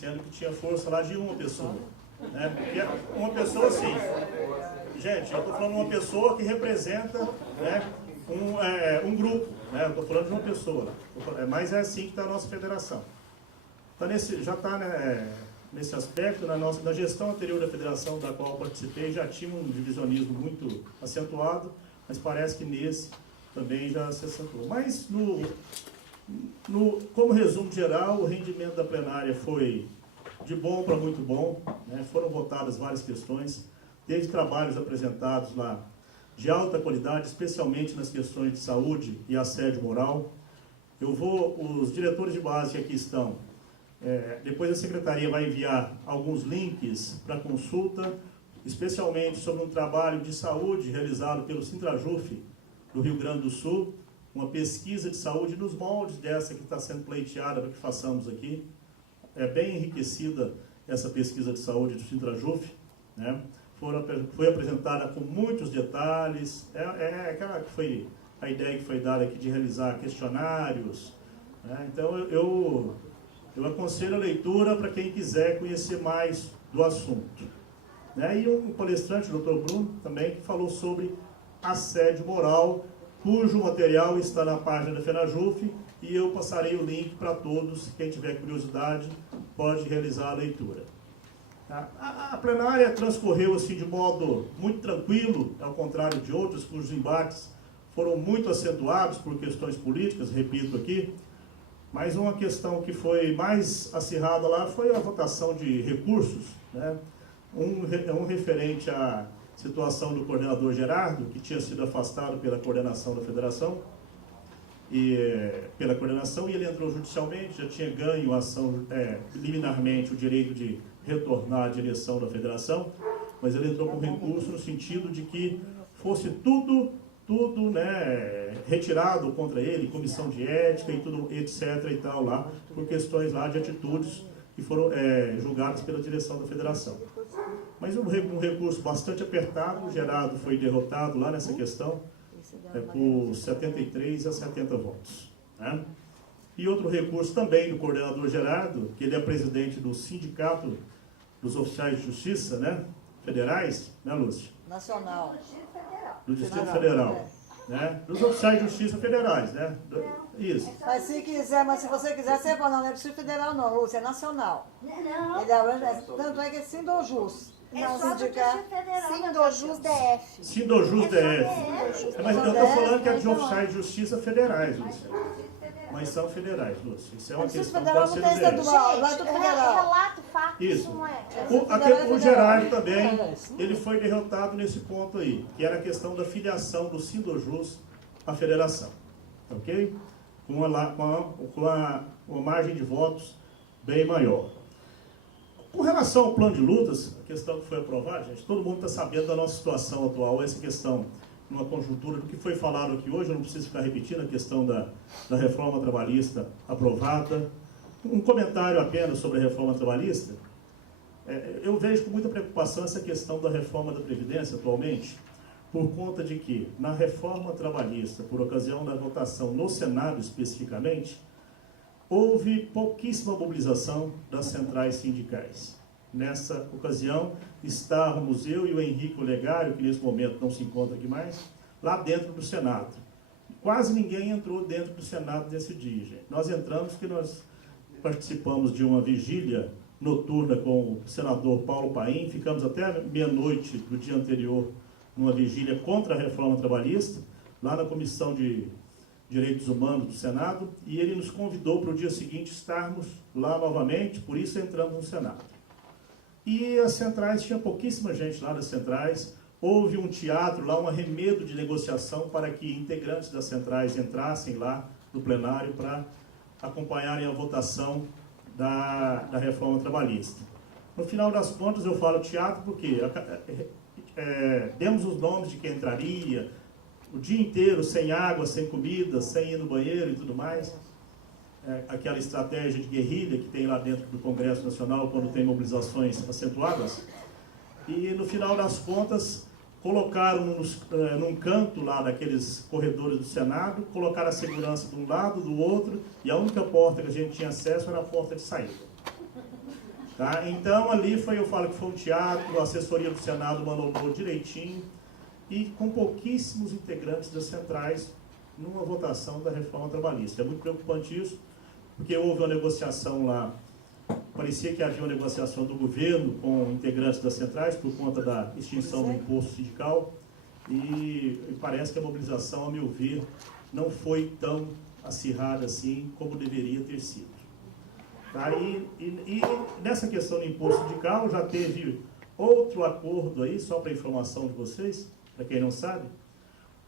sendo que tinha força lá de uma pessoa. Né? Porque uma pessoa assim, gente, eu estou falando de uma pessoa que representa, né, um grupo, né? Eu estou falando de uma pessoa, mas é assim que está a nossa federação. Tá já está, né, nesse aspecto, na gestão anterior da federação da qual eu participei, já tinha um divisionismo muito acentuado, mas parece que nesse também já se acentuou. Mas, como resumo geral, o rendimento da plenária foi de bom para muito bom, né? Foram votadas várias questões, desde trabalhos apresentados lá de alta qualidade, especialmente nas questões de saúde e assédio moral. Os diretores de base que aqui estão, depois a secretaria vai enviar alguns links para consulta, especialmente sobre um trabalho de saúde realizado pelo Sintrajuf do Rio Grande do Sul, uma pesquisa de saúde nos moldes dessa que está sendo pleiteada para que façamos aqui. É bem enriquecida essa pesquisa de saúde do Sintrajuf, né? Foi apresentada com muitos detalhes, aquela que foi a ideia que foi dada aqui de realizar questionários, né? Então eu aconselho a leitura para quem quiser conhecer mais do assunto, né? E um palestrante, o Dr. Bruno, também, que falou sobre assédio moral, cujo material está na página da FENAJUF, e eu passarei o link para todos. Quem tiver curiosidade pode realizar a leitura. A plenária transcorreu assim de modo muito tranquilo, ao contrário de outros cujos embates foram muito acentuados por questões políticas, repito aqui. Mas uma questão que foi mais acirrada lá foi a votação de recursos, né? Um referente à situação do coordenador Gerardo, que tinha sido afastado pela coordenação da federação, e ele entrou judicialmente, já tinha ganho a ação liminarmente o direito de retornar à direção da federação, mas ele entrou com recurso no sentido de que fosse tudo, né, retirado contra ele, comissão de ética e tudo, etc. e tal, lá, por questões lá de atitudes que foram julgadas pela direção da federação. Mas um recurso bastante apertado, o Gerardo foi derrotado lá nessa questão, por 73 a 70 votos. Né? E outro recurso também do coordenador Gerardo, que ele é presidente do Sindicato dos Oficiais de Justiça, né, federais, né, Lúcia? Nacional. Do Distrito Federal. Né? Dos Oficiais de Justiça Federais, né? Isso. Mas se você quiser, você fala, não é Distrito Federal não, Lúcia, é nacional. Não. Ele abrange, tanto é que é Sindojus. É só do Distrito Federal. Sindojus DF. Sindojus DF. Mas eu estou falando que é de Oficiais de Justiça Federais, Lúcia. Mas são federais, Lúcia. Isso é uma questão que pode ser não tem estadual, lá é tudo federal. Relato, fato, isso não é. O Gerardo também, ele foi derrotado nesse ponto aí, que era a questão da filiação do Sindojus à federação. Ok? Com uma margem de votos bem maior. Com relação ao plano de lutas, a questão que foi aprovada, gente, todo mundo está sabendo da nossa situação atual, essa questão, numa conjuntura do que foi falado aqui hoje, eu não preciso ficar repetindo a questão da reforma trabalhista aprovada. Um comentário apenas sobre a reforma trabalhista. Eu vejo com muita preocupação essa questão da reforma da Previdência atualmente, por conta de que, na reforma trabalhista, por ocasião da votação no Senado especificamente, houve pouquíssima mobilização das centrais sindicais. Nessa ocasião, estávamos eu e o Henrique Olegário, que nesse momento não se encontra aqui mais, lá dentro do Senado. Quase ninguém entrou dentro do Senado nesse dia, gente. Nós entramos porque nós participamos de uma vigília noturna com o senador Paulo Paim, ficamos até meia-noite do dia anterior numa vigília contra a reforma trabalhista, lá na Comissão de Direitos Humanos do Senado, e ele nos convidou para o dia seguinte estarmos lá novamente, por isso entramos no Senado. E as centrais, tinha pouquíssima gente lá das centrais, houve um teatro lá, um arremedo de negociação para que integrantes das centrais entrassem lá no plenário para acompanharem a votação da reforma trabalhista. No final das contas, eu falo teatro porque demos os nomes de quem entraria, o dia inteiro sem água, sem comida, sem ir no banheiro e tudo mais. Aquela estratégia de guerrilha que tem lá dentro do Congresso Nacional quando tem mobilizações acentuadas. E no final das contas, colocaram num canto lá daqueles corredores do Senado, colocaram a segurança de um lado, do outro, e a única porta que a gente tinha acesso era a porta de saída. Tá? Então, ali eu falo que foi um teatro, a assessoria do Senado manobrou direitinho, e com pouquíssimos integrantes das centrais numa votação da reforma trabalhista. É muito preocupante isso, porque houve uma negociação lá, parecia que havia uma negociação do governo com integrantes das centrais por conta da extinção do imposto sindical, e parece que a mobilização, a meu ver, não foi tão acirrada assim como deveria ter sido. Tá? E nessa questão do imposto sindical já teve outro acordo aí, só para informação de vocês, para quem não sabe,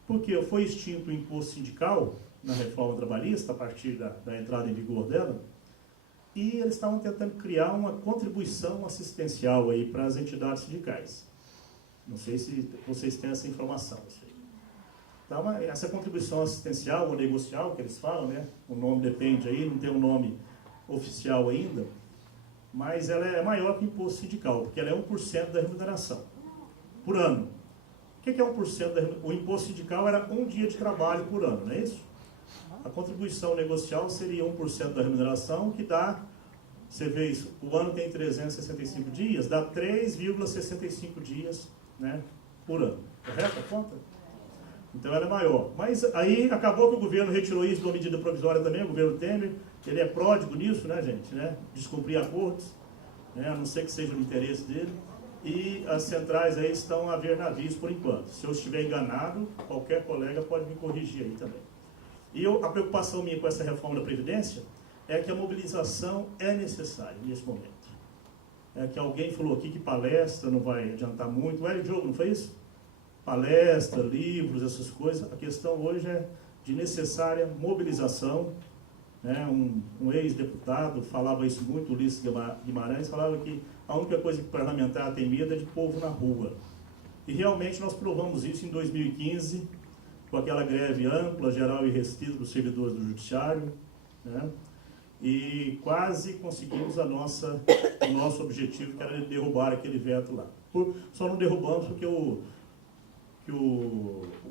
porque foi extinto o imposto sindical na reforma trabalhista, a partir da entrada em vigor dela, e eles estavam tentando criar uma contribuição assistencial aí para as entidades sindicais. Não sei se vocês têm essa informação. Então, essa contribuição assistencial ou negocial, que eles falam, né? O nome depende aí, não tem um nome oficial ainda, mas ela é maior que o imposto sindical, porque ela é 1% da remuneração por ano. O que é 1%? O imposto sindical era um dia de trabalho por ano, não é isso? A contribuição negocial seria 1% da remuneração, que dá, você vê isso, o ano tem 365 dias, dá 3,65 dias, né, por ano. Correto a conta? Então ela é maior. Mas aí acabou que o governo retirou isso de uma medida provisória também, o governo Temer, ele é pródigo nisso, né, gente, né? Descumprir acordos, né, a não ser que seja no interesse dele. E as centrais aí estão a ver navios por enquanto. Se eu estiver enganado, qualquer colega pode me corrigir aí também. E a preocupação minha com essa reforma da Previdência é que a mobilização é necessária nesse momento. É que alguém falou aqui que palestra não vai adiantar muito. O Hélio Diogo, não foi isso? Palestra, livros, essas coisas. A questão hoje é de necessária mobilização. Né? Um ex-deputado falava isso muito, Ulisses Guimarães, falava que a única coisa que o parlamentar tem medo é de povo na rua. E realmente nós provamos isso em 2015, com aquela greve ampla, geral e restrita dos servidores do Judiciário, né? E quase conseguimos o nosso objetivo, que era derrubar aquele veto lá. Só não derrubamos porque o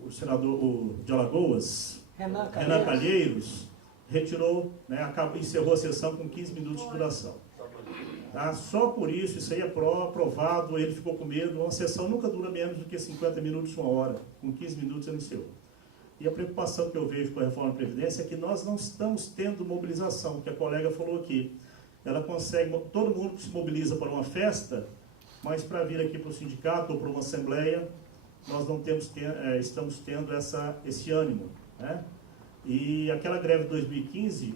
senador de Alagoas, Renan Calheiros, retirou, né, encerrou a sessão com 15 minutos de duração. Tá? Só por isso aí é aprovado, ele ficou com medo. Uma sessão nunca dura menos do que 50 minutos, 1 hora. Com 15 minutos ele encerrou. E a preocupação que eu vejo com a reforma da Previdência é que nós não estamos tendo mobilização, que a colega falou aqui. Ela consegue, todo mundo se mobiliza para uma festa, mas para vir aqui para o sindicato ou para uma assembleia, nós não estamos tendo esse ânimo. Né? E aquela greve de 2015,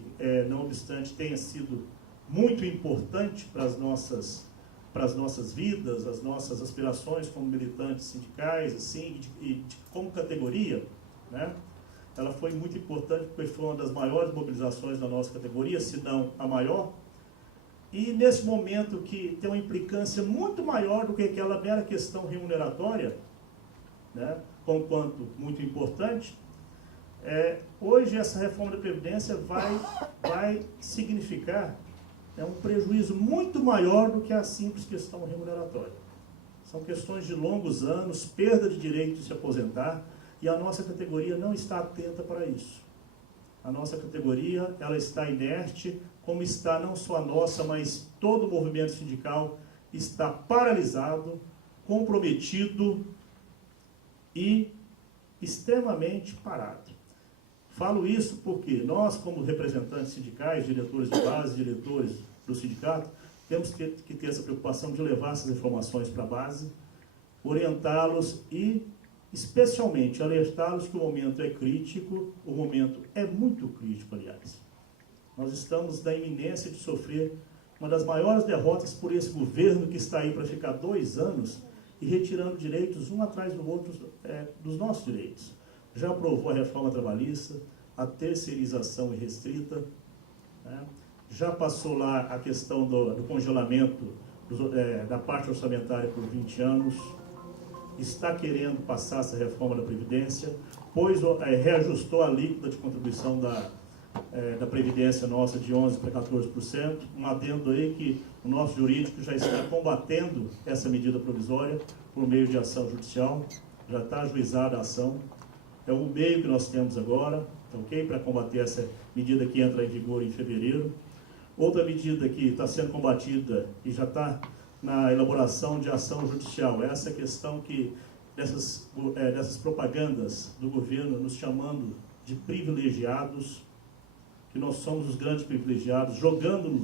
não obstante tenha sido muito importante para as nossas vidas, as nossas aspirações como militantes sindicais, assim, como categoria, né? Ela foi muito importante porque foi uma das maiores mobilizações da nossa categoria, se não a maior. E nesse momento que tem uma implicância muito maior do que aquela mera questão remuneratória, né? Conquanto muito importante, hoje essa reforma da Previdência vai significar um prejuízo muito maior do que a simples questão remuneratória. São questões de longos anos, perda de direito de se aposentar, e a nossa categoria não está atenta para isso. A nossa categoria, ela está inerte, como está não só a nossa, mas todo o movimento sindical está paralisado, comprometido e extremamente parado. Falo isso porque nós, como representantes sindicais, diretores de base, diretores do sindicato, temos que ter essa preocupação de levar essas informações para a base, orientá-los e, especialmente, alertá-los que o momento é crítico, o momento é muito crítico, aliás. Nós estamos na iminência de sofrer uma das maiores derrotas por esse governo que está aí para ficar 2 anos e retirando direitos um atrás do outro dos nossos direitos. Já aprovou a reforma trabalhista, a terceirização irrestrita, né? Já passou lá a questão do congelamento da parte orçamentária por 20 anos, está querendo passar essa reforma da Previdência, pois reajustou a alíquota de contribuição da Previdência nossa de 11% para 14%, um adendo aí que o nosso jurídico já está combatendo essa medida provisória por meio de ação judicial, já está ajuizada a ação. É o meio que nós temos agora, ok? Para combater essa medida que entra em vigor em fevereiro. Outra medida que está sendo combatida e já está na elaboração de ação judicial, essa questão dessas propagandas do governo nos chamando de privilegiados, que nós somos os grandes privilegiados, jogando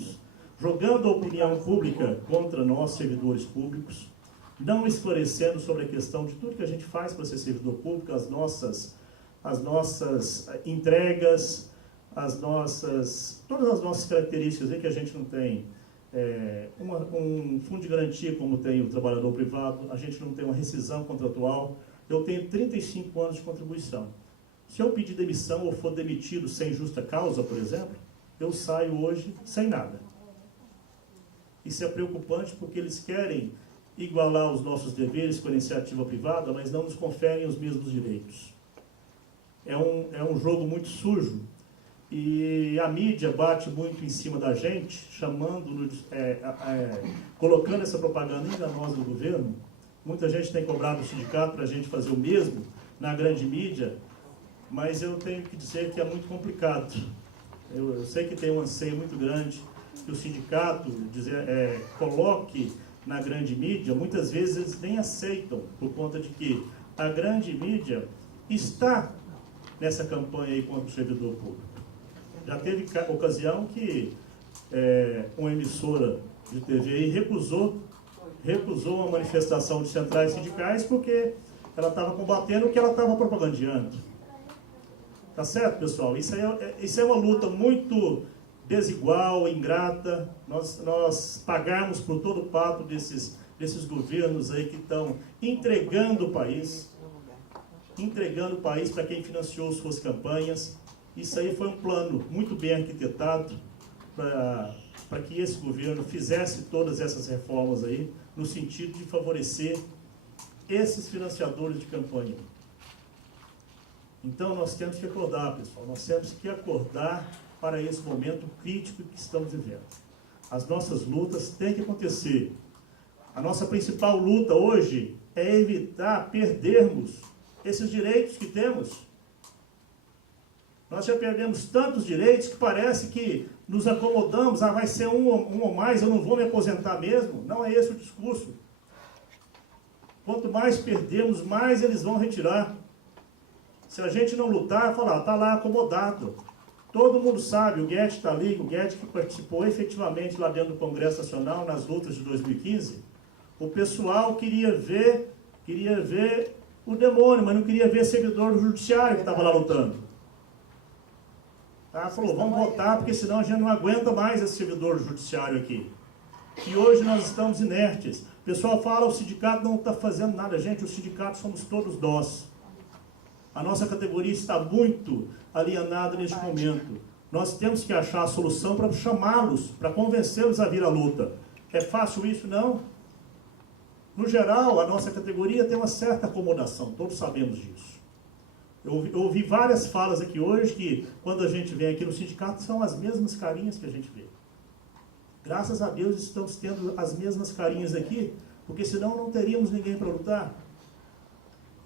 a opinião pública contra nós, servidores públicos, não esclarecendo sobre a questão de tudo que a gente faz para ser servidor público, as nossas entregas, todas as nossas características aí que a gente não tem um fundo de garantia como tem o trabalhador privado, a gente não tem uma rescisão contratual. Eu tenho 35 anos de contribuição. Se eu pedir demissão ou for demitido sem justa causa, por exemplo, eu saio hoje sem nada. Isso é preocupante porque eles querem igualar os nossos deveres com a iniciativa privada, mas não nos conferem os mesmos direitos. É um jogo muito sujo. E a mídia bate muito em cima da gente, colocando essa propaganda enganosa do governo. Muita gente tem cobrado o sindicato para a gente fazer o mesmo na grande mídia, mas eu tenho que dizer que é muito complicado. Eu sei que tem um anseio muito grande que o sindicato coloque na grande mídia. Muitas vezes eles nem aceitam, por conta de que a grande mídia está nessa campanha aí contra o servidor público. Já teve ocasião que uma emissora de TV aí recusou uma manifestação de centrais sindicais porque ela estava combatendo o que ela estava propagandeando. Tá certo, pessoal? Isso é uma luta muito desigual, ingrata. Nós pagamos por todo o pato desses governos aí que estão entregando o país para quem financiou suas campanhas. Isso aí foi um plano muito bem arquitetado para que esse governo fizesse todas essas reformas aí, no sentido de favorecer esses financiadores de campanha. Então nós temos que acordar, pessoal, nós temos que acordar para esse momento crítico que estamos vivendo. As nossas lutas têm que acontecer. A nossa principal luta hoje é evitar perdermos esses direitos que temos. Nós já perdemos tantos direitos que parece que nos acomodamos, vai ser um ou mais, eu não vou me aposentar mesmo. Não é esse o discurso. Quanto mais perdemos, mais eles vão retirar. Se a gente não lutar, falar, está lá acomodado. Todo mundo sabe, o Guedes está ali, o Guedes que participou efetivamente lá dentro do Congresso Nacional, nas lutas de 2015, o pessoal queria ver o demônio, mas não queria ver servidor do judiciário que estava lá lutando. Falou, vamos votar, porque senão a gente não aguenta mais esse servidor do judiciário aqui. E hoje nós estamos inertes. O pessoal fala, o sindicato não está fazendo nada. Gente, o sindicato somos todos nós. A nossa categoria está muito alienada neste momento. Nós temos que achar a solução para chamá-los, para convencê-los a vir à luta. É fácil isso? Não. No geral, a nossa categoria tem uma certa acomodação, todos sabemos disso. Eu ouvi várias falas aqui hoje que, quando a gente vem aqui no sindicato, são as mesmas carinhas que a gente vê. Graças a Deus estamos tendo as mesmas carinhas aqui, porque senão não teríamos ninguém para lutar.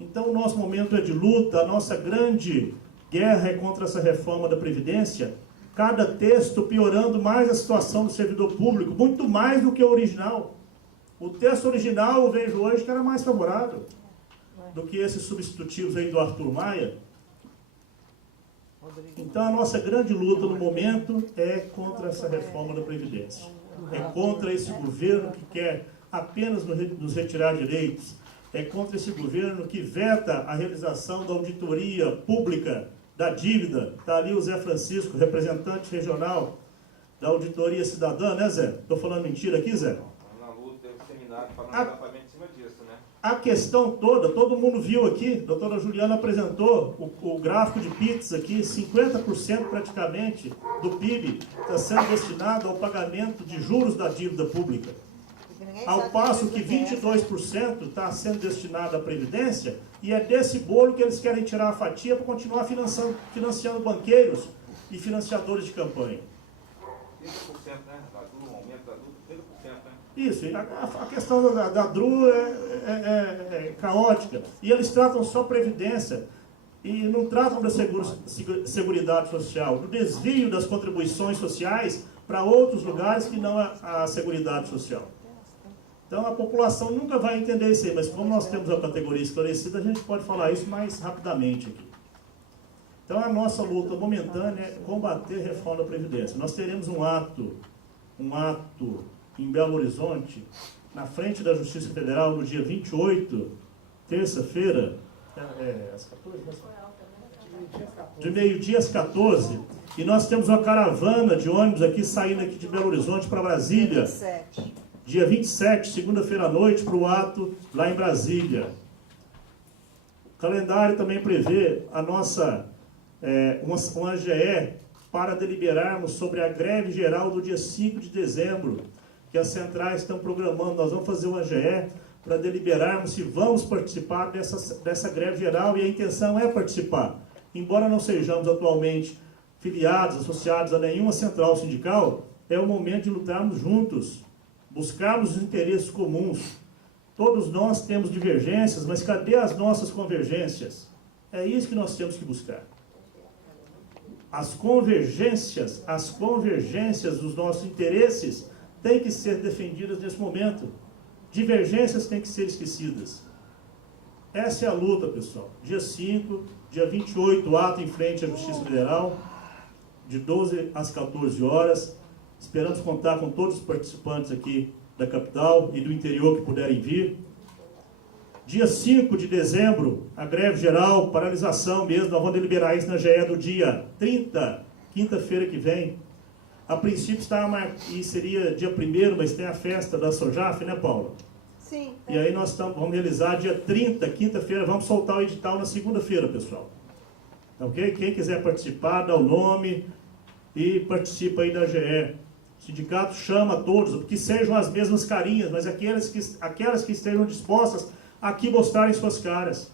Então o nosso momento é de luta, a nossa grande guerra é contra essa reforma da Previdência, cada texto piorando mais a situação do servidor público, muito mais do que o original. O texto original eu vejo hoje que era mais favorável do que esses substitutivos aí do Arthur Maia. Então a nossa grande luta no momento é contra essa reforma da Previdência. É contra esse governo que quer apenas nos retirar direitos. É contra esse governo que veta a realização da auditoria pública da dívida. Está ali o Zé Francisco, representante regional da Auditoria Cidadã, né, Zé? Estou falando mentira aqui, Zé? Na luta, teve um seminário falando exatamente em cima disso, né? A questão toda, todo mundo viu aqui, a doutora Juliana apresentou o gráfico de PIX aqui, 50% praticamente do PIB está sendo destinado ao pagamento de juros da dívida pública. Ao passo que 22% está sendo destinado à Previdência, e é desse bolo que eles querem tirar a fatia para continuar financiando banqueiros e financiadores de campanha. 30%, né? Da DRU, um aumento da DRU, 30%, né? Isso, a questão da DRU é caótica. E eles tratam só Previdência e não tratam da Seguridade Social, do desvio das contribuições sociais para outros lugares que não a Seguridade Social. Então a população nunca vai entender isso aí, mas como nós temos a categoria esclarecida, a gente pode falar isso mais rapidamente aqui. Então a nossa luta momentânea é combater a reforma da Previdência. Nós teremos um ato em Belo Horizonte, na frente da Justiça Federal, no dia 28, terça-feira, às 14, de meio-dia às 14, e nós temos uma caravana de ônibus aqui, saindo aqui de Belo Horizonte para Brasília, 27. dia 27, segunda-feira à noite, para o ato lá em Brasília. O calendário também prevê a nossa, uma AGE para deliberarmos sobre a greve geral do dia 5 de dezembro, que as centrais estão programando. Nós vamos fazer uma AGE para deliberarmos se vamos participar dessa greve geral, e a intenção é participar. Embora não sejamos atualmente filiados, associados a nenhuma central sindical, é o momento de lutarmos juntos, buscarmos os interesses comuns. Todos nós temos divergências, mas cadê as nossas convergências? É isso que nós temos que buscar. As convergências dos nossos interesses têm que ser defendidas nesse momento. Divergências têm que ser esquecidas. Essa é a luta, pessoal. Dia 5, dia 28, ato em frente à Justiça Federal, de 12 às 14 horas. Esperamos contar com todos os participantes aqui da capital e do interior que puderem vir. Dia 5 de dezembro, a greve geral, paralisação mesmo, nós vamos deliberar isso na GE do dia 30, quinta-feira que vem. A princípio e seria dia 1º, mas tem a festa da Sojaf, né, Paula? Sim. E aí nós vamos realizar dia 30, quinta-feira, vamos soltar o edital na segunda-feira, pessoal. Ok? Quem quiser participar, dá o nome e participa aí da GE. O sindicato chama todos, que sejam as mesmas carinhas, mas aquelas que estejam dispostas a aqui mostrarem suas caras.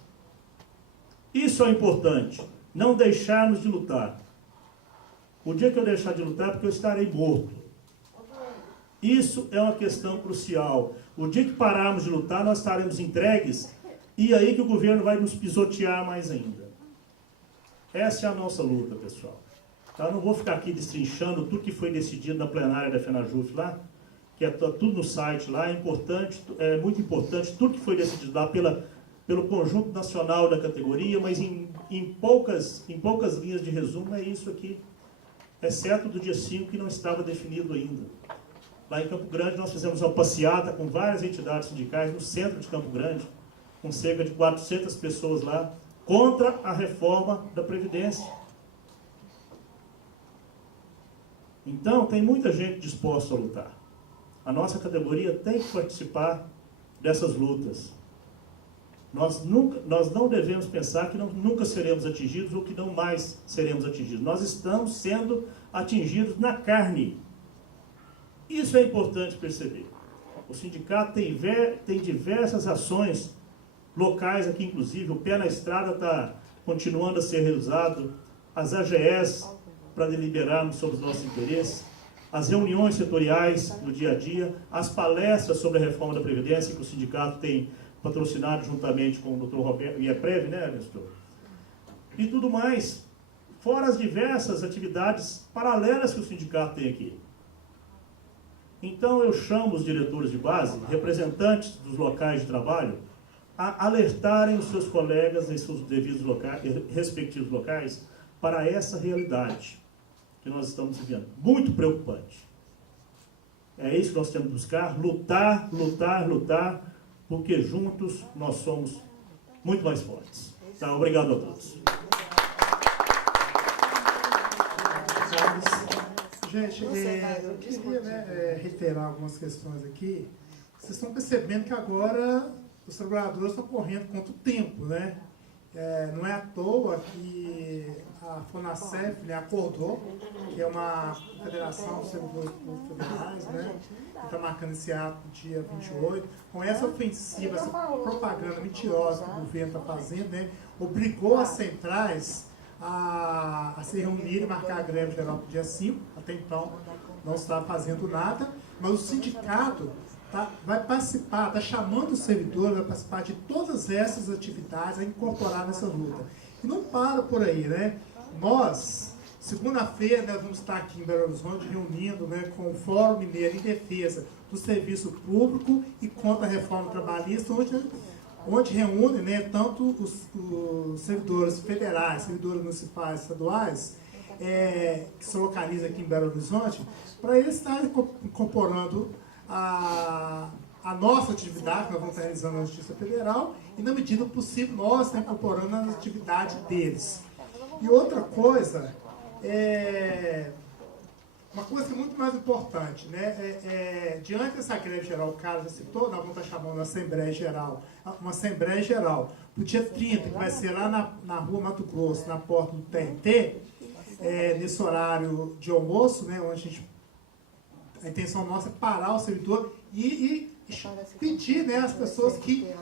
Isso é importante, não deixarmos de lutar. O dia que eu deixar de lutar é porque eu estarei morto. Isso é uma questão crucial. O dia que pararmos de lutar, nós estaremos entregues, e aí que o governo vai nos pisotear mais ainda. Essa é a nossa luta, pessoal. Tá? Eu não vou ficar aqui destrinchando tudo que foi decidido na plenária da FENAJUF lá, que é tudo no site lá, é muito importante, tudo que foi decidido lá pelo conjunto nacional da categoria, mas em poucas linhas de resumo é isso aqui, exceto do dia 5, que não estava definido ainda. Lá em Campo Grande nós fizemos uma passeata com várias entidades sindicais no centro de Campo Grande, com cerca de 400 pessoas lá, contra a reforma da Previdência. Então, tem muita gente disposta a lutar. A nossa categoria tem que participar dessas lutas. Nós não devemos pensar que nunca seremos atingidos ou que não mais seremos atingidos. Nós estamos sendo atingidos na carne. Isso é importante perceber. O sindicato tem diversas ações locais aqui, inclusive. O Pé na Estrada está continuando a ser realizado. As AGEs, para deliberarmos sobre os nossos interesses. As reuniões setoriais no dia a dia. As palestras sobre a reforma da Previdência, que o sindicato tem patrocinado juntamente com o Dr. Roberto, e é breve, né, Nestor? E tudo mais. Fora as diversas atividades paralelas que o sindicato tem aqui. Então eu chamo os diretores de base, representantes dos locais de trabalho, a alertarem os seus colegas em seus devidos respectivos locais para essa realidade que nós estamos vivendo. Muito preocupante. É isso que nós temos que buscar, lutar, lutar, lutar, porque juntos nós somos muito mais fortes. Tá? Obrigado a todos. Gente, eu queria reiterar algumas questões aqui. Vocês estão percebendo que agora os trabalhadores estão correndo contra o tempo, né? Não é à toa que a FONASEF acordou, que é uma federação dos servidores públicos federais, né? Que está marcando esse ato dia 28. Com essa ofensiva, essa propaganda mentirosa que o governo está fazendo, né? Obrigou as centrais a se reunir e marcar a greve geral para o dia 5, até então não está fazendo nada, mas o sindicato vai participar, está chamando os servidores, vai participar de todas essas atividades, a incorporar nessa luta. E não para por aí, né? Nós Segunda-feira nós vamos estar aqui em Belo Horizonte reunindo, né, com o Fórum Mineiro em defesa do serviço público e contra a reforma trabalhista, onde reúne, né, tanto os servidores federais, servidores municipais, estaduais, que se localizam aqui em Belo Horizonte, para eles estarem incorporando a nossa atividade, que nós vamos estar realizando na Justiça Federal, e na medida possível nós estamos incorporando a atividade deles. E outra coisa, uma coisa que é muito mais importante, né? Diante dessa greve geral, o Carlos já citou, nós vamos estar chamando uma Assembleia Geral no dia 30, que vai ser lá na Rua Mato Grosso, na porta do TRT, nesse horário de almoço, né, onde a intenção nossa é parar o servidor e pedir, né, às pessoas que,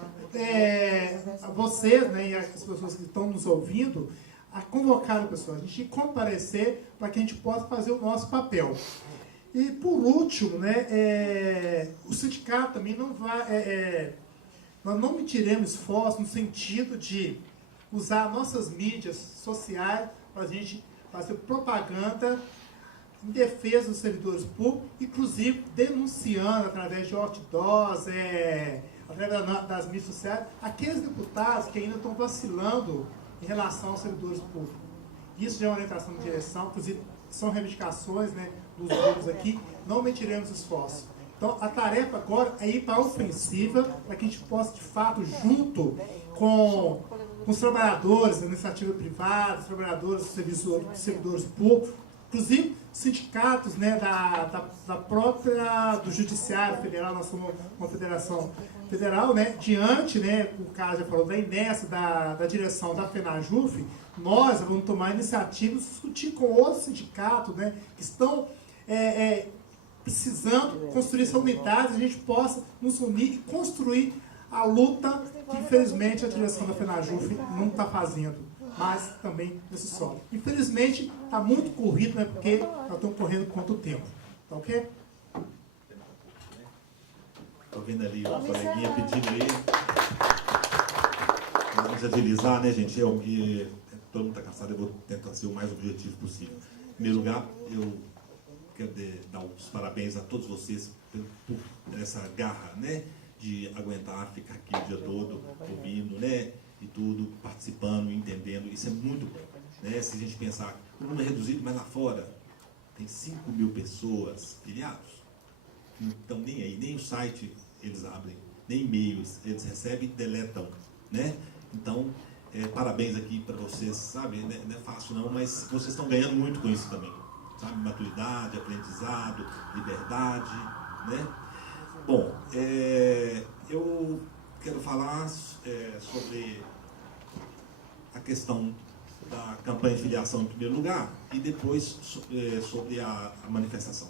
vocês, né, e as pessoas que estão nos ouvindo, a convocar as pessoas, a gente comparecer para que a gente possa fazer o nosso papel. E, por último, né, o sindicato também não vai... nós não mediremos esforço no sentido de usar nossas mídias sociais para a gente fazer propaganda em defesa dos servidores públicos, inclusive denunciando através de outdoors, através das mídias sociais, aqueles deputados que ainda estão vacilando em relação aos servidores públicos. Isso já é uma orientação de direção, inclusive são reivindicações, né, dos grupos aqui, não mediremos esforço. Então, a tarefa agora é ir para a ofensiva, para que a gente possa, de fato, junto com os trabalhadores da iniciativa privada, os trabalhadores dos servidores públicos, inclusive sindicatos, né, do Judiciário Federal, nós somos uma federação federal, né, diante, né, o caso já falou da Inés, da direção da FENAJUF, nós vamos tomar iniciativas, discutir com outros sindicatos, né, que estão precisando construir essa unidade, a gente possa nos unir e construir a luta que, infelizmente, a direção da FENAJUF não está fazendo, mas também nesse solo. Infelizmente, está muito corrido, né, porque nós estamos correndo contra o tempo. Tá ok? Estou vendo ali o coleguinha pedindo aí. Vamos agilizar, né, gente? Todo mundo está cansado, eu vou tentar ser o mais objetivo possível. Em primeiro lugar, eu quero dar os parabéns a todos vocês por essa garra, né, de aguentar, ficar aqui o dia todo ouvindo, né, e tudo, participando, entendendo. Isso é muito bom, né? Se a gente pensar, o número é reduzido, mas lá fora tem 5.000 pessoas filiados. Então, nem aí, nem o site eles abrem, nem e-mails eles recebem e deletam, né? Então, parabéns aqui para vocês, sabe? Não é fácil não, mas vocês estão ganhando muito com isso também, sabe? Maturidade, aprendizado, liberdade, né? Bom, eu quero falar sobre a questão da campanha de filiação em primeiro lugar e depois sobre a manifestação.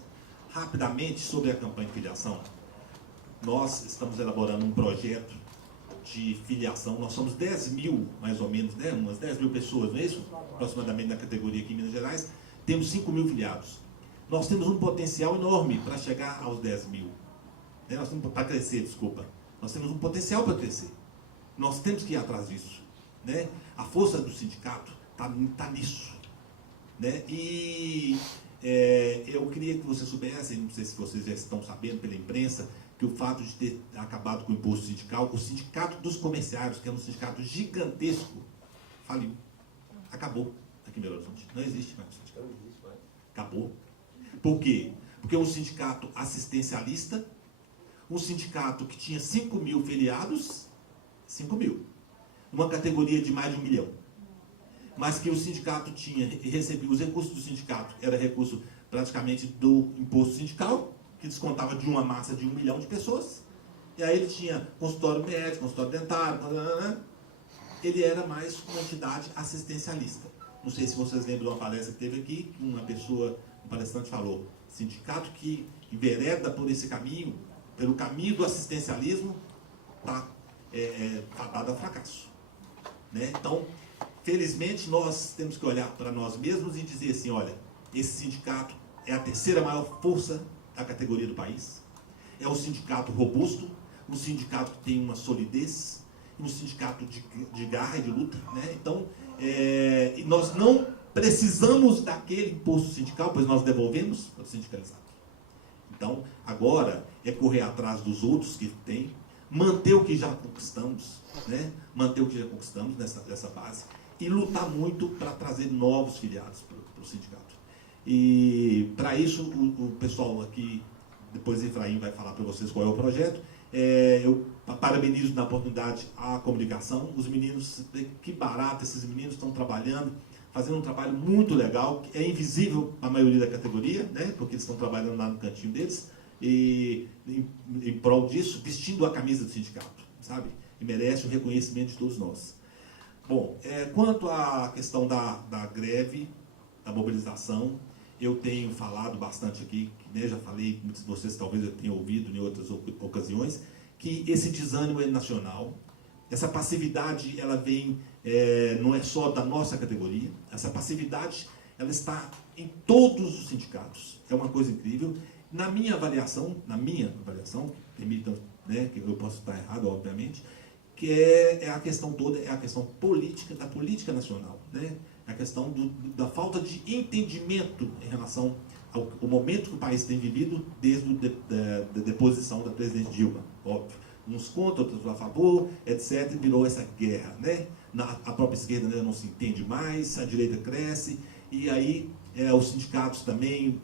Rapidamente, sobre a campanha de filiação, nós estamos elaborando um projeto de filiação. Nós somos 10.000, mais ou menos, né? Umas 10.000 pessoas, não é isso? Aproximadamente na categoria aqui em Minas Gerais. Temos 5.000 filiados. Nós temos um potencial enorme para chegar aos 10.000. Nós temos para crescer, desculpa. Nós temos um potencial para crescer. Nós temos que ir atrás disso, né? A força do sindicato está nisso, né? E eu queria que vocês soubessem, não sei se vocês já estão sabendo pela imprensa, que o fato de ter acabado com o imposto sindical, o sindicato dos comerciários, que é um sindicato gigantesco, faliu. Acabou aqui em Belo Horizonte. Não existe mais sindicato. Acabou. Por quê? Porque é um sindicato assistencialista, um sindicato que tinha 5.000 filiados, 5.000, uma categoria de mais de 1 milhão, mas que o sindicato recebia, os recursos do sindicato era recurso praticamente do imposto sindical, que descontava de uma massa de 1 milhão de pessoas, e aí ele tinha consultório médico, consultório dentário, ele era mais uma entidade assistencialista. Não sei se vocês lembram de uma palestra que teve aqui, que um palestrante falou, sindicato que envereda por esse caminho, pelo caminho do assistencialismo, está fadado a fracasso, né? Então, felizmente, nós temos que olhar para nós mesmos e dizer assim, olha, esse sindicato é a terceira maior força da categoria do país, é um sindicato robusto, um sindicato que tem uma solidez, um sindicato de garra e de luta, né? Então, nós não precisamos daquele imposto sindical, pois nós devolvemos para o sindicalizado. Então, agora é correr atrás dos outros que tem, manter o que já conquistamos, né? Manter o que já conquistamos nessa base e lutar muito para trazer novos filiados para o sindicato. E para isso, o pessoal aqui, depois Efraim vai falar para vocês qual é o projeto. Eu parabenizo na oportunidade a comunicação, os meninos, que barato esses meninos estão trabalhando, fazendo um trabalho muito legal, é invisível a maioria da categoria, né, porque eles estão trabalhando lá no cantinho deles, e em prol disso, vestindo a camisa do sindicato, sabe? E merece o reconhecimento de todos nós. Bom, quanto à questão da greve, da mobilização, eu tenho falado bastante aqui, né, já falei, muitos de vocês talvez eu tenham ouvido em outras ocasiões, que esse desânimo é nacional, essa passividade, ela vem, não é só da nossa categoria, essa passividade, ela está em todos os sindicatos, é uma coisa incrível. Na minha avaliação, permitam, né, que eu posso estar errado, obviamente, que é a questão toda, é a questão política, da política nacional, né? A questão da falta de entendimento em relação ao momento que o país tem vivido desde a deposição da presidente Dilma, óbvio. Uns contra, outros a favor, etc. Virou essa guerra, né? A própria esquerda, né, não se entende mais, a direita cresce, e aí os sindicatos também,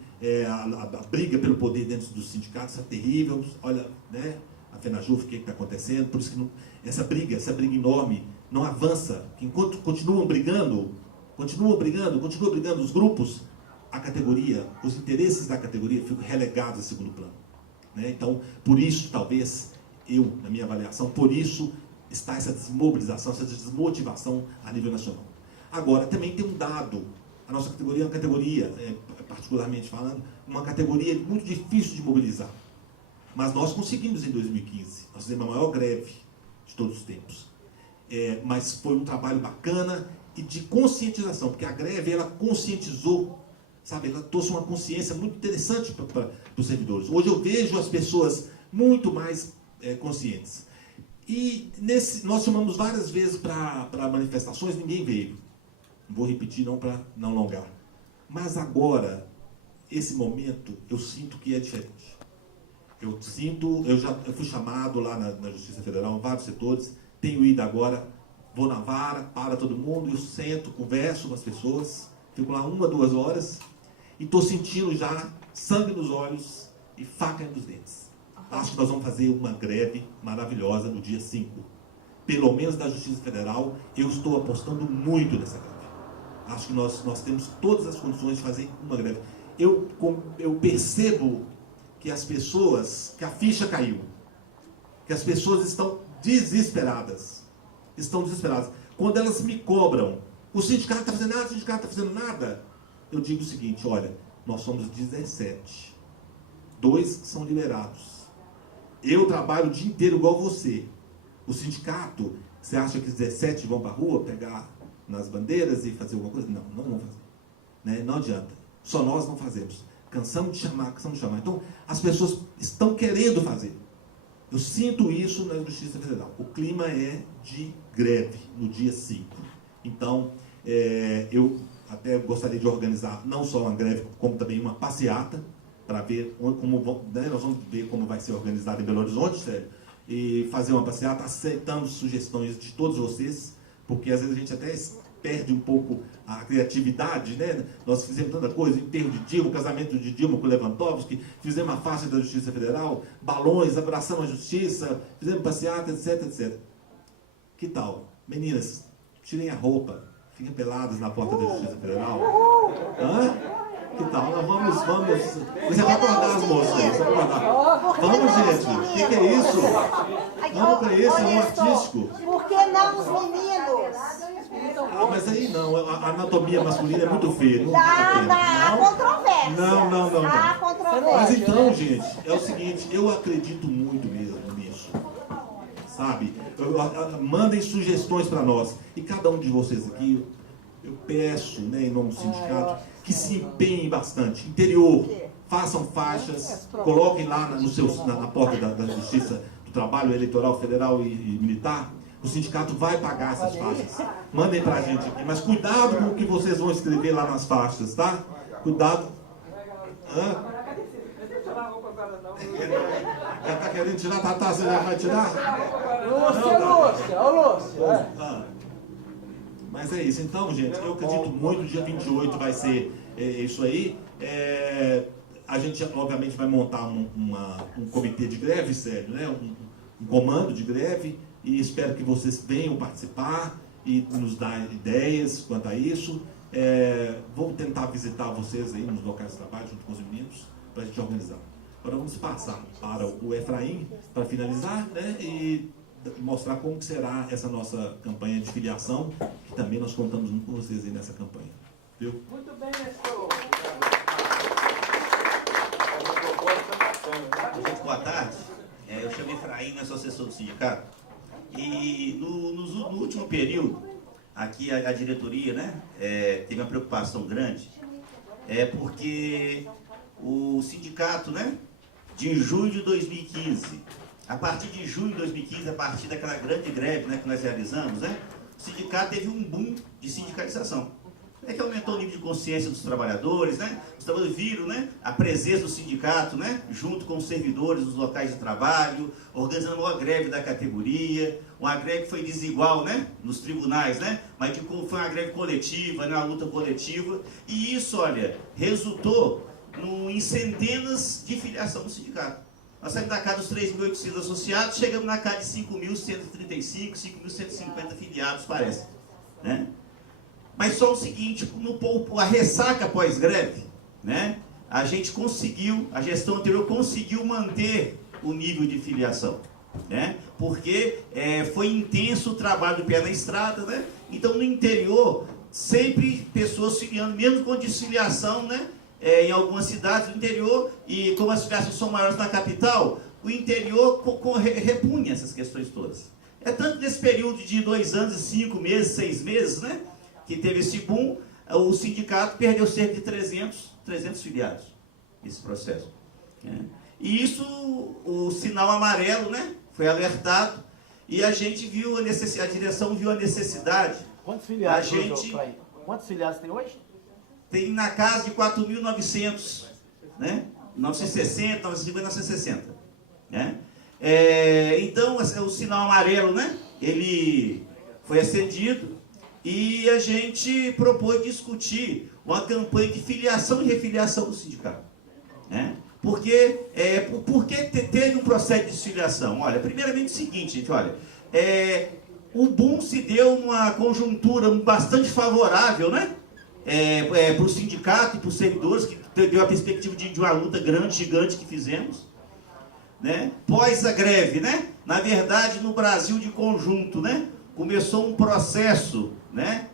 a briga pelo poder dentro dos sindicatos é terrível. Olha, né, a FENAJUF, o que está acontecendo? Por isso que essa briga enorme não avança, que enquanto continuam brigando os grupos, a categoria, os interesses da categoria ficam relegados a segundo plano, né? Então, por isso, talvez, na minha avaliação, por isso está essa desmobilização, essa desmotivação a nível nacional. Agora, também tem um dado, a nossa categoria é uma categoria, particularmente falando, uma categoria muito difícil de mobilizar. Mas nós conseguimos em 2015, nós fizemos a maior greve de todos os tempos. Mas foi um trabalho bacana e de conscientização, porque a greve, ela conscientizou, sabe, ela trouxe uma consciência muito interessante para os servidores. Hoje eu vejo as pessoas muito mais conscientes. E nós chamamos várias vezes para manifestações, ninguém veio. Vou repetir, não para não alongar. Mas agora, esse momento, eu sinto que é diferente. Eu fui chamado lá na Justiça Federal, em vários setores, tenho ido agora, vou na vara, para todo mundo, eu sento, converso com as pessoas, fico lá 1 a 2 horas, e estou sentindo já sangue nos olhos e faca nos dentes. Acho que nós vamos fazer uma greve maravilhosa no dia 5. Pelo menos da Justiça Federal, eu estou apostando muito nessa greve. Acho que nós temos todas as condições de fazer uma greve. Eu percebo que as pessoas, que a ficha caiu, que as pessoas estão desesperadas. Quando elas me cobram, o sindicato está fazendo nada, o sindicato está fazendo nada, eu digo o seguinte: olha, nós somos 17, 2 são liberados. Eu trabalho o dia inteiro igual você. O sindicato, você acha que 17 vão para a rua pegar nas bandeiras e fazer alguma coisa? Não, não vão fazer. Né? Não adianta. Só nós não fazemos. Cansamos de chamar. Então, as pessoas estão querendo fazer. Eu sinto isso na Justiça Federal. O clima é de greve no dia 5. Então, eu até gostaria de organizar não só uma greve, como também uma passeata, para ver como, né, nós vamos ver como vai ser organizado em Belo Horizonte, sério, e fazer uma passeata, aceitando sugestões de todos vocês, porque às vezes a gente até perde um pouco a criatividade, né? Nós fizemos tanta coisa, enterro de Dilma, casamento de Dilma com Lewandowski, fizemos a faixa da Justiça Federal, balões, abraçamos a Justiça, fizemos passeata, etc, etc. Que tal? Meninas, tirem a roupa, fiquem peladas na porta da Justiça Federal. Hã? Que tal? Nós vamos... Você vai acordar as moças, você vai acordar. Vamos, gente. O que é isso? Vamos para isso, é um artístico. Por que não os meninos? Mas aí não, a anatomia masculina é muito feia. Há controvérsia. Não. Há controvérsia. Mas então, gente, é o seguinte, eu acredito muito mesmo nisso. Sabe? Mandem sugestões para nós. E cada um de vocês aqui, eu peço, né, em nome do sindicato, que se empenhem bastante. Interior, façam faixas, coloquem lá na porta da Justiça do Trabalho Eleitoral Federal e Militar. O sindicato vai pagar essas faixas. Mandem pra gente aqui. Mas cuidado com o que vocês vão escrever lá nas faixas, tá? Cuidado. Hã? Já tá querendo tirar? Tá, você já vai tirar? Lúcia. Mas é isso. Então, gente, eu acredito muito. Dia 28 vai ser isso aí. A gente, obviamente, vai montar um comitê de greve, sério, né? Um comando de greve. E espero que vocês venham participar e nos dar ideias quanto a isso. Vou tentar visitar vocês aí nos locais de trabalho, junto com os meninos, para a gente organizar. Agora vamos passar para o Efraim, para finalizar, né? E mostrar como que será essa nossa campanha de filiação, que também nós contamos muito com vocês aí nessa campanha. Viu? Muito bem, Nestor. Gente, boa tarde. Eu chamo Efraim, sou assessor do sindicato. E no último período, aqui a diretoria, né, teve uma preocupação grande, porque o sindicato, né, de junho de 2015, a partir de junho de 2015, a partir daquela grande greve, né, que nós realizamos, né, o sindicato teve um boom de sindicalização. Que aumentou o nível de consciência dos trabalhadores, né? Os trabalhadores viram, né, a presença do sindicato, né, junto com os servidores dos locais de trabalho, organizando uma greve da categoria, uma greve que foi desigual, né, nos tribunais, né, mas foi uma greve coletiva, né, uma luta coletiva, e isso, olha, resultou em centenas de filiação no sindicato. Nós saímos da casa dos 3.800 associados, chegamos na casa de 5.135, 5.150 filiados, parece, né? Mas só o seguinte, a ressaca pós-greve, né, a gente conseguiu, a gestão anterior conseguiu manter o nível de filiação, né, porque foi intenso o trabalho do pé na estrada, né, então no interior, sempre pessoas filiando, mesmo com desfiliação, né, em algumas cidades do interior, e como as filiações são maiores na capital, o interior repunha essas questões todas. Tanto nesse período de 2 anos, 5 meses, 6 meses, né, que teve esse boom, o sindicato perdeu cerca de 300 filiados nesse processo. Né? E isso, o sinal amarelo, né, foi alertado e a gente viu a necessidade, a direção viu a necessidade. Quantos filiados, quantos filiados tem hoje? Tem na casa de 4.900, né? 960, 950, 960. Né? Então, o sinal amarelo, né, ele foi acendido. E a gente propôs discutir uma campanha de filiação e refiliação do sindicato. Né? Por que teve um processo de desfiliação? Olha, primeiramente o seguinte, gente, olha, o boom se deu numa conjuntura bastante favorável, né? Para o sindicato e para os servidores, que deu a perspectiva de uma luta grande, gigante que fizemos. Né? Pós a greve, né? Na verdade, no Brasil de conjunto, né, começou um processo, né,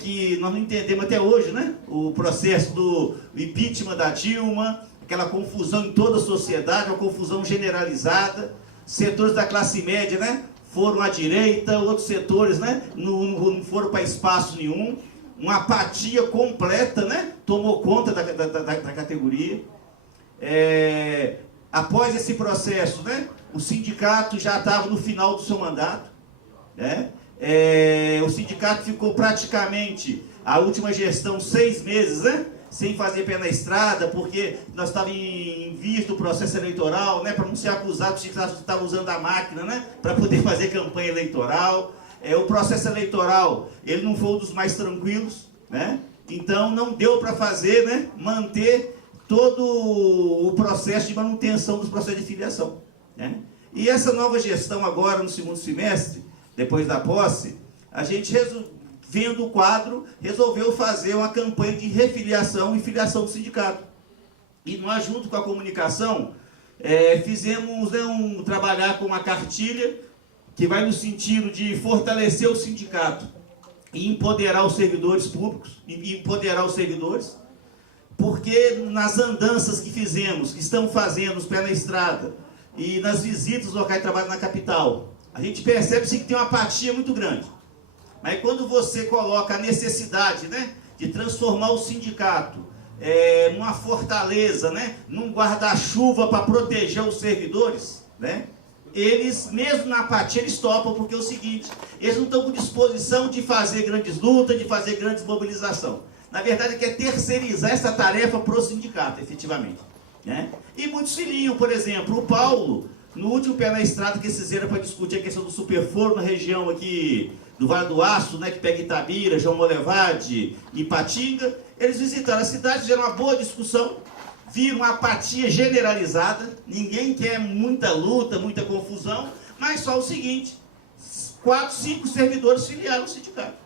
que nós não entendemos até hoje, né, o processo do impeachment da Dilma, aquela confusão em toda a sociedade, uma confusão generalizada, setores da classe média, né, foram à direita, outros setores, né, não foram para espaço nenhum, uma apatia completa, né, tomou conta da categoria. Após esse processo, né, o sindicato já estava no final do seu mandato, né? O sindicato ficou praticamente, a última gestão, 6 meses, né, sem fazer pé na estrada, porque nós estávamos em vias do processo eleitoral, né, para não ser acusado de que estava usando a máquina, né, para poder fazer campanha eleitoral. O processo eleitoral, ele não foi um dos mais tranquilos, né, então não deu para fazer, né, manter todo o processo de manutenção dos processos de filiação, né. E essa nova gestão agora, no segundo semestre, depois da posse, a gente, vendo o quadro, resolveu fazer uma campanha de refiliação e filiação do sindicato. E nós, junto com a comunicação, fizemos, né, trabalhar com uma cartilha que vai no sentido de fortalecer o sindicato e empoderar os servidores públicos, e empoderar os servidores, porque nas andanças que fizemos, que estamos fazendo, os pés na estrada, e nas visitas aos locais de trabalho na capital, a gente percebe que tem uma apatia muito grande. Mas quando você coloca a necessidade, né, de transformar o sindicato numa fortaleza, né, num guarda-chuva para proteger os servidores, né, eles, mesmo na apatia, eles topam, porque é o seguinte, eles não estão com disposição de fazer grandes lutas, de fazer grandes mobilizações. Na verdade, quer terceirizar essa tarefa para o sindicato, efetivamente. Né? E muitos filhinhos, por exemplo, o Paulo, no último Pé na Estrada que eles fizeram para discutir a questão do superforo na região aqui do Vale do Aço, né, que pega Itabira, João Molevade e Patinga, eles visitaram a cidade, fizeram uma boa discussão, viram uma apatia generalizada, ninguém quer muita luta, muita confusão, mas só o seguinte, 4, 5 servidores filiaram ao sindicato.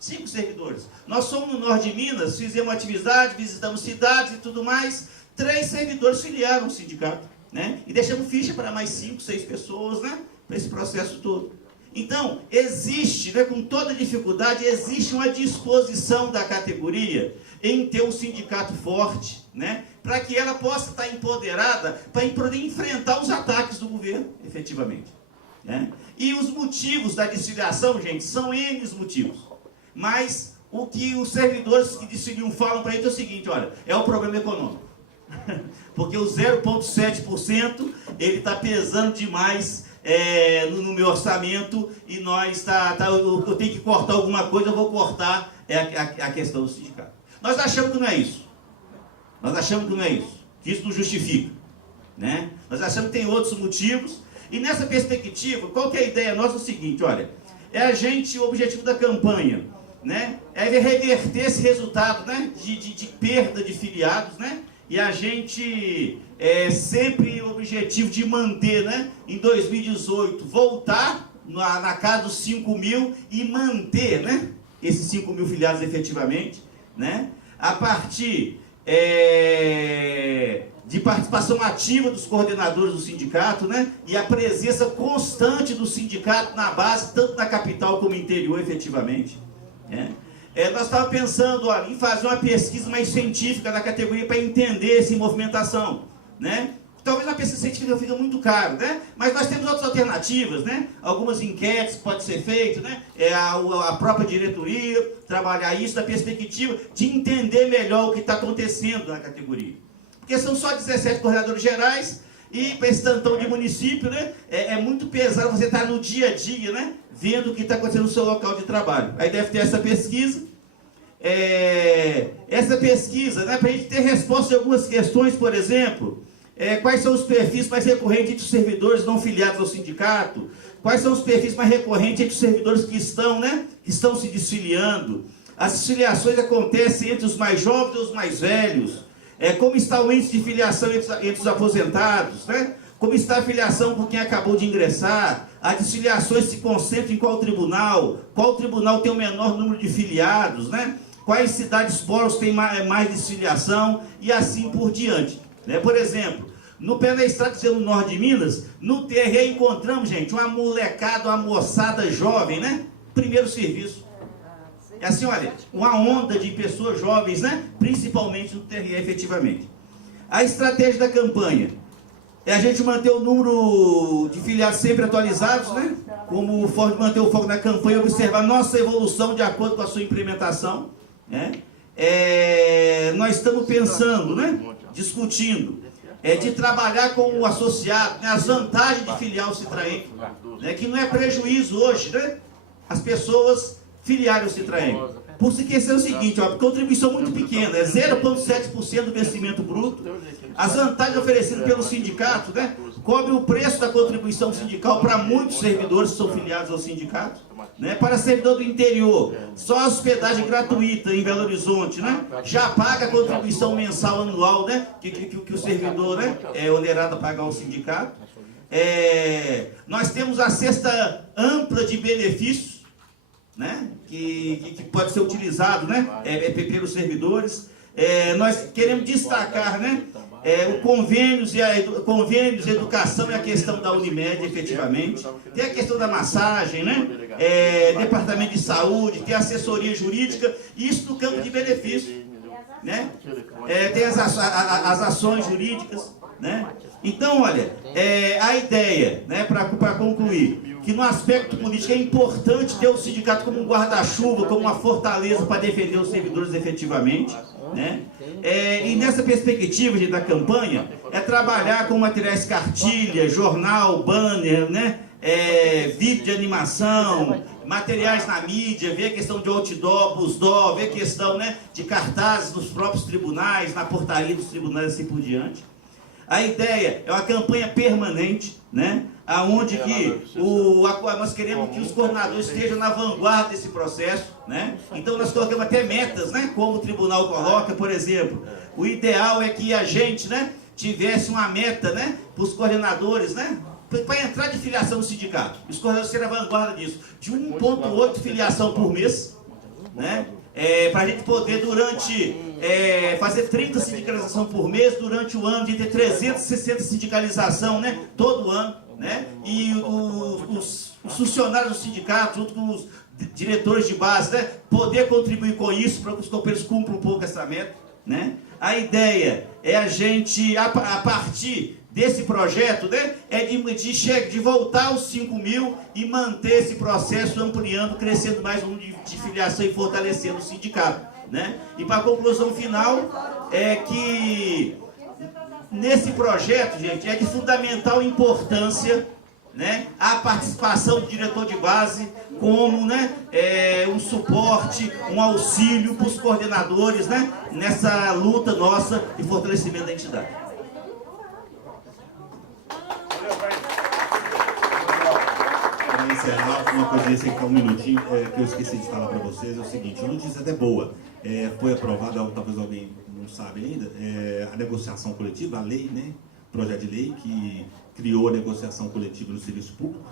5 servidores. Nós somos no norte de Minas, fizemos uma atividade, visitamos cidades e tudo mais, 3 servidores filiaram ao sindicato, né? E deixamos ficha para mais 5, 6 pessoas, né? Para esse processo todo. Então, existe, né, com toda dificuldade, existe uma disposição da categoria em ter um sindicato forte, né, para que ela possa estar empoderada para poder enfrentar os ataques do governo, efetivamente. Né? E os motivos da desfiliação, gente, são N motivos. Mas o que os servidores que desfiliam falam para eles é o seguinte, olha, é o problema econômico. Porque o 0,7% ele está pesando demais no meu orçamento e eu tenho que cortar alguma coisa, eu vou cortar a questão do sindicato. Nós achamos que não é isso. Nós achamos que não é isso. Que isso não justifica. Né? Nós achamos que tem outros motivos. E nessa perspectiva, qual que é a ideia nossa? É o seguinte, olha, o objetivo da campanha, né, é reverter esse resultado, né, de perda de filiados, né? E a gente sempre o objetivo de manter, né, em 2018, voltar na casa dos 5 mil e manter, né, esses 5 mil filiados efetivamente, né, a partir de participação ativa dos coordenadores do sindicato, né, e a presença constante do sindicato na base, tanto na capital como no interior efetivamente. Né. Nós estávamos pensando em fazer uma pesquisa mais científica da categoria para entender essa movimentação, né? Talvez uma pesquisa científica fica muito caro, né? Mas nós temos outras alternativas, né? Algumas enquetes que podem ser feitas, né? A própria diretoria trabalhar isso da perspectiva de entender melhor o que está acontecendo na categoria. Porque são só 17 coordenadores gerais e para esse tantão de município, né? É muito pesado você estar no dia a dia, né? Vendo o que está acontecendo no seu local de trabalho. Aí deve ter essa pesquisa. Essa pesquisa, né, para a gente ter resposta de algumas questões, por exemplo, quais são os perfis mais recorrentes entre os servidores não filiados ao sindicato? Quais são os perfis mais recorrentes entre os servidores que estão, né, que estão se desfiliando? As desfiliações acontecem entre os mais jovens e os mais velhos? Como está o índice de filiação entre os aposentados? Né? Como está a filiação por quem acabou de ingressar? As desfiliações se concentram em qual tribunal? Qual tribunal tem o menor número de filiados? Né? Quais cidades polos têm mais desfiliação? E assim por diante. Né? Por exemplo, no Pé na Estrada, no norte de Minas, no TRE encontramos, gente, uma molecada, uma moçada jovem, né? Primeiro serviço. Assim, olha, uma onda de pessoas jovens, né? Principalmente no TRE, efetivamente. A estratégia da campanha é a gente manter o número de filiados sempre atualizados, né? Como manter o foco na campanha, observar nossa evolução de acordo com a sua implementação. Né? Nós estamos pensando, né? Discutindo, de trabalhar com o associado, né? As vantagens de filiar o Citraem, né? Que não é prejuízo hoje, né? As pessoas filiarem o Citraem. Por se esquecer o seguinte, ó, contribuição muito pequena, 0,7% do vencimento bruto. As vantagens oferecidas pelo sindicato, né, cobre o preço da contribuição sindical para muitos servidores que são filiados ao sindicato. Né, para servidor do interior, só a hospedagem gratuita em Belo Horizonte, né, já paga a contribuição mensal anual, né, que o servidor, né, é onerado a pagar ao sindicato. Nós temos a cesta ampla de benefícios, né, que pode ser utilizado, né, pelos servidores. Nós queremos destacar, né, o convênios, convênios, educação e a questão da Unimed, efetivamente. Tem a questão da massagem, né, departamento de saúde, tem assessoria jurídica, isso no campo de benefício. Né? Tem as ações jurídicas. Né? Então, olha, a ideia, né, para concluir, que no aspecto político é importante ter o sindicato como um guarda-chuva, como uma fortaleza para defender os servidores efetivamente, né? E nessa perspectiva da campanha, é trabalhar com materiais cartilha, jornal, banner, né? Vídeo de animação, materiais na mídia, ver a questão de outdoor, busdó, ver a questão, né, de cartazes nos próprios tribunais, na portaria dos tribunais, assim por diante. A ideia é uma campanha permanente, né, aonde que nós queremos que os coordenadores estejam na vanguarda desse processo, né? Então nós colocamos até metas, né, como o tribunal coloca, por exemplo. O ideal é que a gente, né, tivesse uma meta, né, para os coordenadores, né, para entrar de filiação no sindicato. Os coordenadores serem a vanguarda disso, de 1,8 filiação por mês, né? Para a gente poder, durante, fazer 30 sindicalização por mês, durante o ano, de ter 360 sindicalização, né? Todo ano, né? E os funcionários do sindicato, junto com os diretores de base, né? Poder contribuir com isso, para que os companheiros cumpram um pouco essa meta, né? A ideia é a gente, a partir desse projeto, né, de voltar aos 5 mil e manter esse processo ampliando, crescendo mais um de filiação e fortalecendo o sindicato, né? E para a conclusão final, é que nesse projeto, gente, é de fundamental importância, né, a participação do diretor de base como, né, um suporte, um auxílio para os coordenadores, né, nessa luta nossa de fortalecimento da entidade. Para encerrar, uma coisinha assim, um minutinho, que eu esqueci de falar para vocês, é o seguinte, uma notícia até boa, foi aprovada, talvez alguém não sabe ainda, a negociação coletiva, a lei, né, projeto de lei que criou a negociação coletiva no serviço público.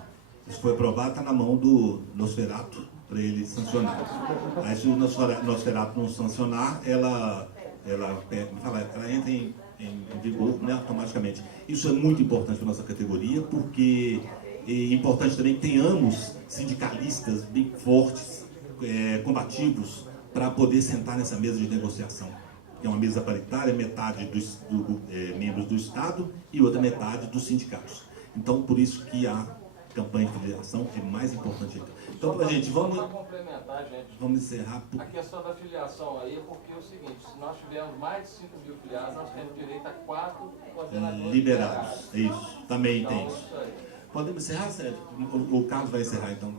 Isso foi aprovado, está na mão do Nosferatu para ele sancionar. Aí se o Nosferatu não sancionar, ela entra em vigor, né, automaticamente. Isso é muito importante para a nossa categoria, porque é importante também que tenhamos sindicalistas bem fortes, combativos, para poder sentar nessa mesa de negociação. É uma mesa paritária, metade dos membros do Estado e outra metade dos sindicatos. Então, por isso que a campanha de filiação é mais importante ainda. Então, gente, vamos complementar, gente. Vamos encerrar. A questão da filiação aí é porque é o seguinte, se nós tivermos mais de 5 mil filiados, nós temos direito a 4 coordenadores liberados. Isso, também então, tem isso. Podemos encerrar, Sérgio? O Carlos vai encerrar, então.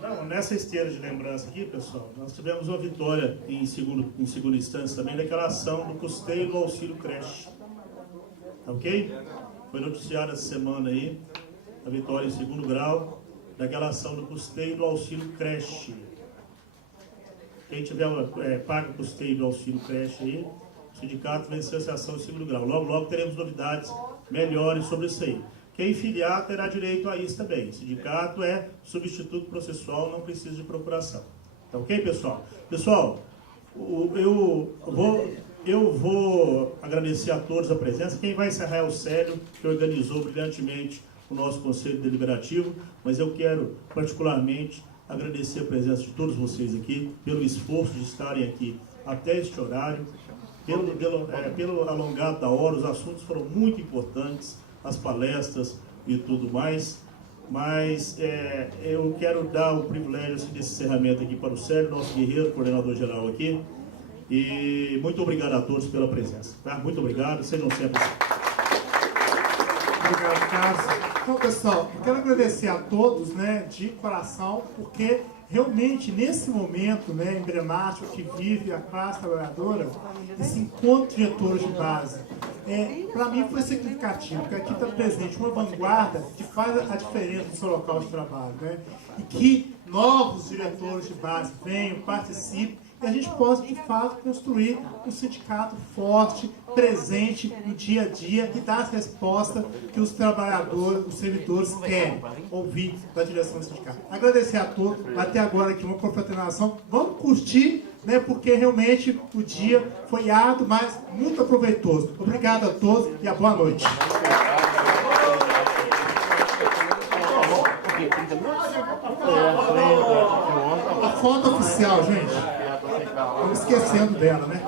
Não, nessa esteira de lembrança aqui, pessoal, nós tivemos uma vitória em segunda instância também daquela ação do custeio do auxílio creche. Tá ok? Foi noticiada essa semana aí a vitória em segundo grau daquela ação do custeio do auxílio creche. Quem tiver paga o custeio do auxílio creche aí, o sindicato venceu essa ação em segundo grau. Logo, logo teremos novidades melhores sobre isso aí. Quem filiar terá direito a isso também. O sindicato é substituto processual, não precisa de procuração. Tá ok, pessoal? Pessoal, eu vou agradecer a todos a presença. Quem vai encerrar é o Célio, que organizou brilhantemente o nosso Conselho Deliberativo, mas eu quero particularmente agradecer a presença de todos vocês aqui, pelo esforço de estarem aqui até este horário, pelo alongado da hora. Os assuntos foram muito importantes, as palestras e tudo mais, mas eu quero dar o privilégio assim, desse encerramento aqui para o Célio, nosso guerreiro, coordenador geral aqui, e muito obrigado a todos pela presença, tá? Muito obrigado, sejam sempre assim. Obrigado, Carlos. Então, pessoal, eu quero agradecer a todos, né, de coração, porque realmente, nesse momento, né, emblemático que vive a classe trabalhadora, esse encontro de diretores de base, para mim foi significativo, porque aqui está presente uma vanguarda que faz a diferença no seu local de trabalho, né, e que novos diretores de base venham, participem, e a gente possa, de fato, construir um sindicato forte, presente no dia a dia e dar as respostas que os trabalhadores, os servidores querem ouvir da direção do sindicato. Agradecer a todos, até agora aqui uma confraternização. Vamos curtir, né, porque realmente o dia foi árduo, mas muito aproveitoso. Obrigado a todos e a boa noite. A foto oficial, gente. Estamos esquecendo dela, né?